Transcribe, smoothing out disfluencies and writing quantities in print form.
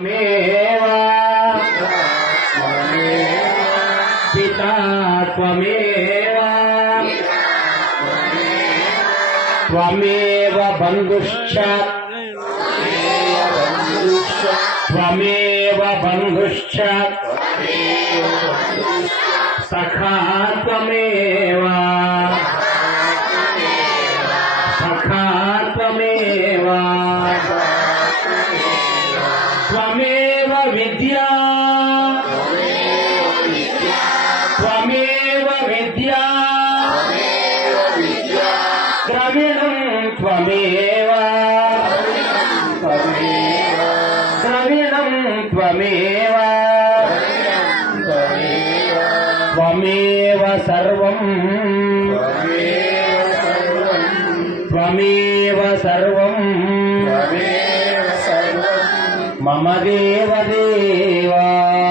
पिता त्वमेव त्वमेव बन्धुश्च त्वमेव बन्धुश्च सखा त्वमेव सखा त्वमेव त्वमेव विद्या त्वमेव विद्या द्रविणं त्वमेव द्रविणं त्वमेव त्वमेव सर्वं त्वमेव सर्वं मम देव देवा।